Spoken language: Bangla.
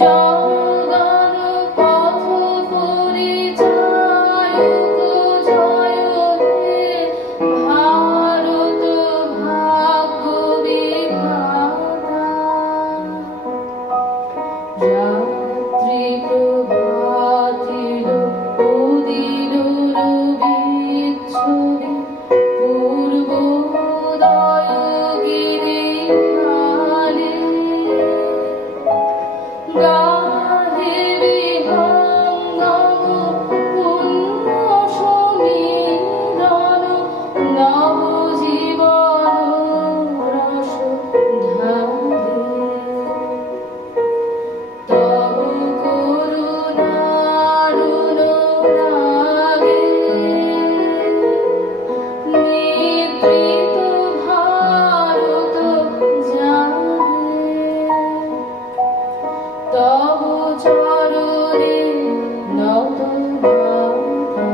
জনগণ পথ পরিচায়ক জয় হে ভারত ভাগ্য বিধাতা। রাত্রি প্রভাতিল উদিল রবিচ্ছবি পূর্বোদয় গিরিখালে। গাহে বিহঙ্গম পুণ্য সমীরণ নবজীবন রস ঢালে। তব করুণারুণ রাগে নিদ্রিত ভারত জাগে। তব চরণে নত মাথা।